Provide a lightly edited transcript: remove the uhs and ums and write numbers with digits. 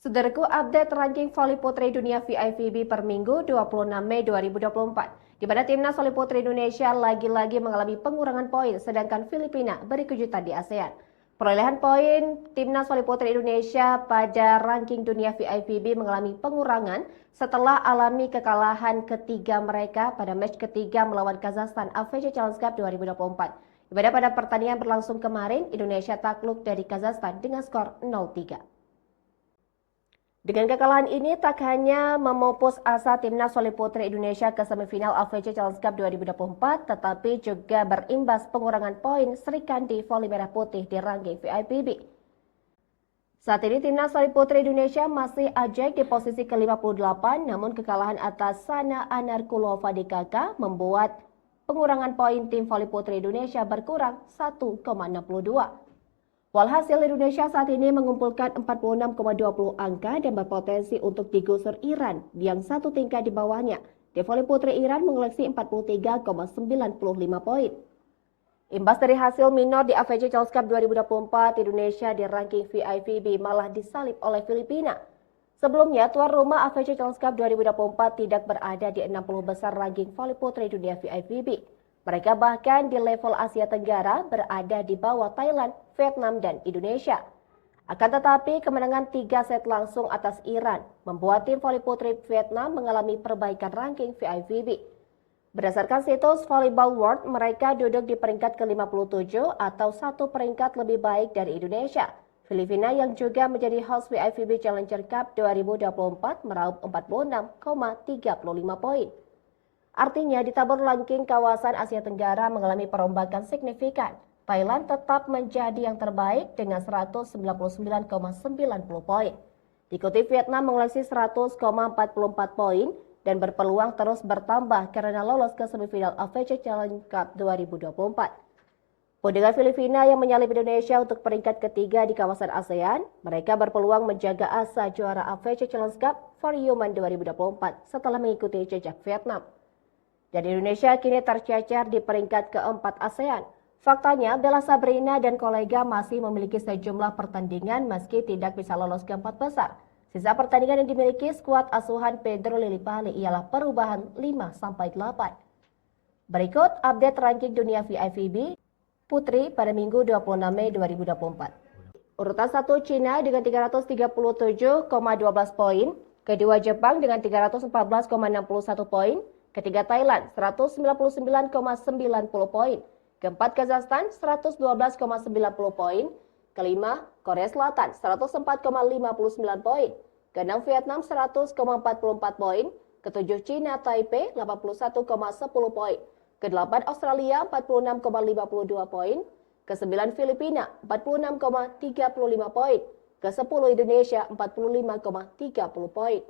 Saudaraku, update ranking voli putri dunia VIVB per Minggu 26 Mei 2024. Di mana timnas voli putri Indonesia lagi-lagi mengalami pengurangan poin, sedangkan Filipina beri kejutan di ASEAN. Perolehan poin timnas voli putri Indonesia pada ranking dunia VIVB mengalami pengurangan setelah alami kekalahan ketiga mereka pada match ketiga melawan Kazakhstan AFC Challenge Cup 2024. Di mana pada pertandingan berlangsung kemarin, Indonesia takluk dari Kazakhstan dengan skor 0-3. Dengan kekalahan ini tak hanya memupus asa timnas voli putri Indonesia ke semifinal AFC Challenge Cup 2024, tetapi juga berimbas pengurangan poin Sri Kandi voli merah putih di ranking VIVB. Saat ini timnas voli putri Indonesia masih ajak di posisi ke-58, namun kekalahan atas Sana Anarkulova di KK membuat pengurangan poin tim voli putri Indonesia berkurang 1,62. Walhasil Indonesia saat ini mengumpulkan 46,20 angka dan berpotensi untuk digusur Iran yang satu tingkat di bawahnya. Di voli putri Iran mengoleksi 43,95 poin. Imbas dari hasil minor di AFC Challenge Cup 2024, Indonesia di ranking VIVB malah disalip oleh Filipina. Sebelumnya, tuan rumah AFC Challenge Cup 2024 tidak berada di 60 besar ranking voli putri dunia VIVB. Mereka bahkan di level Asia Tenggara berada di bawah Thailand, Vietnam, dan Indonesia. Akan tetapi, kemenangan 3 set langsung atas Iran membuat tim voli putri Vietnam mengalami perbaikan ranking VIVB. Berdasarkan situs Volleyball World, mereka duduk di peringkat ke-57 atau satu peringkat lebih baik dari Indonesia. Filipina yang juga menjadi host VIVB Challenger Cup 2024 meraup 46,35 poin. Artinya, di tabur ranking kawasan Asia Tenggara mengalami perombakan signifikan. Thailand tetap menjadi yang terbaik dengan 199,90 poin. Diikuti Vietnam mengoleksi 100,44 poin dan berpeluang terus bertambah karena lolos ke semifinal AFC Challenge Cup 2024. Pun dengan Filipina yang menyalip Indonesia untuk peringkat ketiga di kawasan ASEAN, mereka berpeluang menjaga asa juara AFC Challenge Cup for Human 2024 setelah mengikuti jejak Vietnam. Dan Indonesia kini tercecer di peringkat keempat ASEAN. Faktanya, Bella Sabrina dan kolega masih memiliki sejumlah pertandingan meski tidak bisa lolos ke empat besar. Sisa pertandingan yang dimiliki skuad asuhan Pedro Lillipali ialah perubahan 5-8. Berikut update ranking dunia VIVB Putri pada Minggu 26 Mei 2024. Urutan 1 Cina dengan 337,12 poin, kedua Jepang dengan 314,61 poin, ketiga Thailand 199,90 poin, keempat Kazakhstan 112,90 poin, kelima Korea Selatan 104,59 poin, keenam Vietnam 100,44 poin, ketujuh Cina Taipei 81,10 poin, kedelapan Australia 46,52 poin, kesembilan Filipina 46,35 poin, ke-10 Indonesia 45,30 poin.